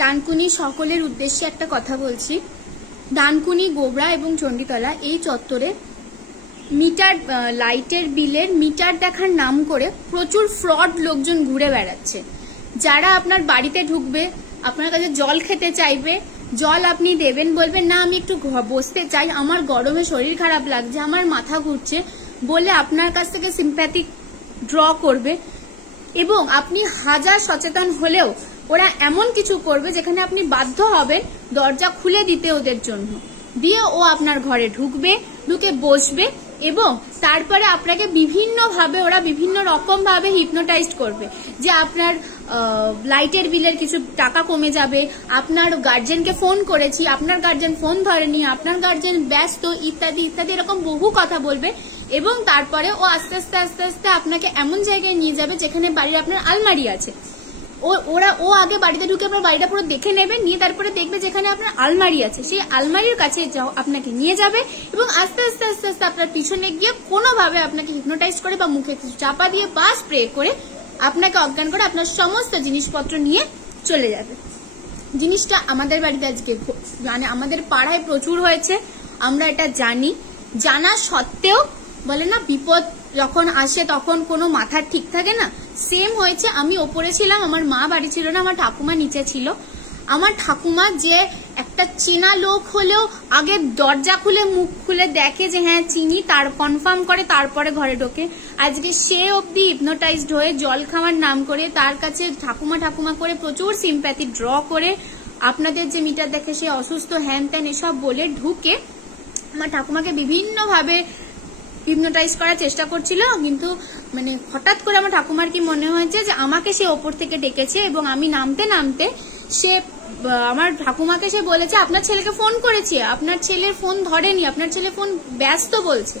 ডানকুনি সকলের উদ্দেশ্যে একটা কথা বলছি। ডানকুনি, গোবরা এবং চণ্ডীতলা এই চত্বরে মিটার লাইটের বিলের মিটার দেখার নাম করে প্রচুর ফ্রড লোকজন ঘুরে বেড়াচ্ছে। যারা আপনার বাড়িতে ঢুকবে, আপনার কাছে জল খেতে চাইবে, জল আপনি দেবেন, বলবেন না আমি একটু বসতে চাই, আমার গরমে শরীর খারাপ লাগছে, আমার মাথা ঘুরছে বলে আপনার কাছ থেকে সিম্প্যাথি ড্র করবে এবং আপনি হাজার সচেতন হলেও ওরা এমন কিছু করবে যেখানে আপনি বাধ্য হবেন দরজা খুলে দিতে ওদের জন্য, দিয়ে ও আপনার ঘরে ঢুকবে, ঢুকে বসবে এবং তারপরে আপনাকে বিভিন্নভাবে ওরা বিভিন্ন রকম ভাবে হিপনোটাইজড করবে যে আপনার লাইটের বিলের কিছু টাকা কমে যাবে, আপনার গার্জেনকে ফোন করেছি, আপনার গার্জেন ফোন ধরেনি, আপনার গার্জেন ব্যস্ত, ইত্যাদি ইত্যাদি এরকম বহু কথা বলবে এবং তারপরে ও আস্তে আস্তে আস্তে আস্তে আপনাকে এমন জায়গায় নিয়ে যাবে যেখানে বাড়ির আপনার আলমারি আছে। ও আগে বাড়িতে ঢুকে আপনার বাড়িটা পুরো দেখে নেবে, নিয়ে তারপরে দেখবে যেখানে আপনার আলমারি আছে সেই আলমারির কাছে আপনাকে নিয়ে যাবে এবং আস্তে আস্তে আস্তে আস্তে আপনার পিছনে গিয়ে কোনোভাবে আপনাকে হিপনোটাইজ করে বা মুখে কিছু চাপা দিয়ে বা স্প্রে করে আপনাকে অজ্ঞান করে আপনার সমস্ত জিনিসপত্র নিয়ে চলে যাবে। জিনিসটা আমাদের বাড়িতে আজকে মানে আমাদের পাড়ায় প্রচুর হয়েছে, আমরা এটা জানি। জানা সত্ত্বেও বলে না বিপদ যখন আসে তখন কোনো মাথার ঠিক থাকে না, সেম হয়েছে। আমি ওপরে ছিলাম, আমার মা বাড়ি ছিল না, আমার ঠাকুমা নিচে ছিল। আমার ঠাকুমা যে একটা চেনা লোক হলেও আগে দরজা খুলে মুখ খুলে দেখে যে হ্যাঁ চিনি, তার কনফার্ম করে তারপরে ঘরে ঢোকে। আজকে সে অবধি হিপনোটাইজড হয়ে জল খাওয়ার নাম করে তার কাছে ঠাকুমা ঠাকুমা করে প্রচুর সিম্প্যাথি ড্র করে আপনাদের যে মিটার দেখে সে অসুস্থ হ্যান ত্যান এসব বলে ঢুকে আমার ঠাকুমাকে বিভিন্নভাবে হিপনোটাইজ করার চেষ্টা করছিল। কিন্তু মানে হঠাৎ করে আমার ঠাকুমার কি মনে হয়েছে যে আমাকে সে ওপর থেকে ডেকেছে এবং আমি নামতে নামতে সে আমার ঠাকুমাকে সে বলেছে আপনার ছেলেকে ফোন করেছি, আপনার ছেলের ফোন ধরেনি, আপনার ছেলে ফোন ব্যস্ত বলছে।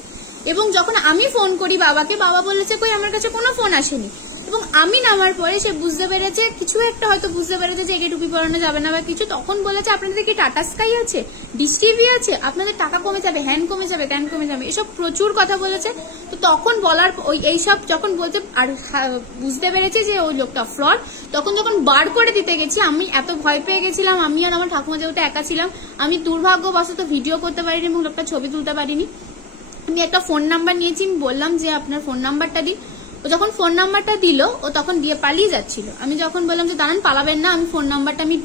এবং যখন আমি ফোন করি বাবাকে, বাবা বলেছে কই আমার কাছে কোনো ফোন আসেনি। এবং আমি নামার পরে সে বুঝতে পেরেছে কিছু একটা, হয়তো বুঝতে পেরেছে যে একে টুপি পরানো যাবে না বা কিছু, তখন বলেছে আপনাদের কি টাটা স্কাই আছে, ডিশ টিভি আছে, আপনাদের টাকা কমে যাবে, হ্যান কমে যাবে, ত্যান কমে যাবে, এসব প্রচুর কথা বলেছে। তো তখন বলার ওই এইসব যখন বলতে আর বুঝতে পেরেছে যে ওই লোকটা ফ্রড, তখন যখন বার করে দিতে গেছি আমি এত ভয় পেয়ে গেছিলাম। আমি আর আমার ঠাকুমা যেহেতু একা ছিলাম, আমি দুর্ভাগ্যবশত ভিডিও করতে পারিনি এবং লোকটা ছবি তুলতে পারিনি। আমি একটা ফোন নাম্বার নিয়েছি, আমি বললাম যে আপনার ফোন নাম্বারটা দিন। ও যখন ফোন নাম্বারটা দিল ও তখন দিয়ে পালিয়ে যাচ্ছিল। আমি যখন বললাম যে দাঁড়ান পালাবেন না, আমি ফোন নাম্বারটা আমি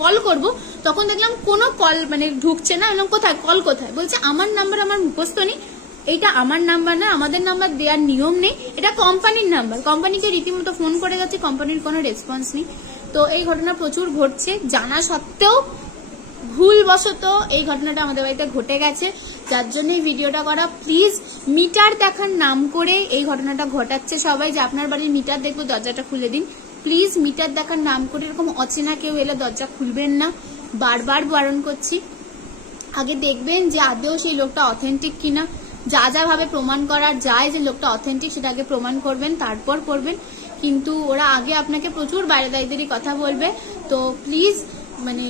কল করব, তখন দেখলাম কোনো কল মানে ঢুকছে না। বললাম কোথায় কল, কোথায়? বলছে আমার নাম্বার আমার মুখস্থ নেই, এইটা আমার নাম্বার না, আমাদের নাম্বার দেওয়ার নিয়ম নেই, এটা কোম্পানির নাম্বার। কোম্পানিকে রীতিমতো ফোন করে গেছে, কোম্পানির কোনো রেসপন্স নেই। তো এই ঘটনা প্রচুর ঘটছে, জানা সত্ত্বেও ভুলবশত এই ঘটনাটা আমাদের বাড়িতে ঘটে গেছে, যার জন্য এই ভিডিওটা করা। প্লিজ মিটার দেখার নাম করে এই ঘটনাটা ঘটাচ্ছে সবাই যে আপনার বাড়ির মিটার দেখবো দরজাটা খুলে দিন। প্লিজ মিটার দেখার নাম করে এরকম অচেনা কেউ এলে দরজা খুলবেন না, বারবার বারণ করছি। আগে দেখবেন যে আদৌ সেই লোকটা অথেন্টিক কিনা, যা যা ভাবে প্রমাণ করা যায় যে লোকটা অথেন্টিক সেটা আগে প্রমাণ করবেন, তারপর করবেন। কিন্তু ওরা আগে আপনাকে প্রচুর বাইরেদারিদেরই কথা বলবে। তো প্লিজ মানে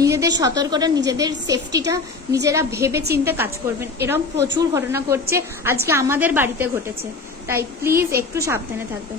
নিজেদের সতর্কতা, নিজেদের সেফটিটা নিজেরা ভেবে চিন্তে কাজ করবেন। এরকম প্রচুর ঘটনা ঘটছে, আজকে আমাদের বাড়িতে ঘটেছে, তাই প্লিজ একটু সাবধানে থাকবেন।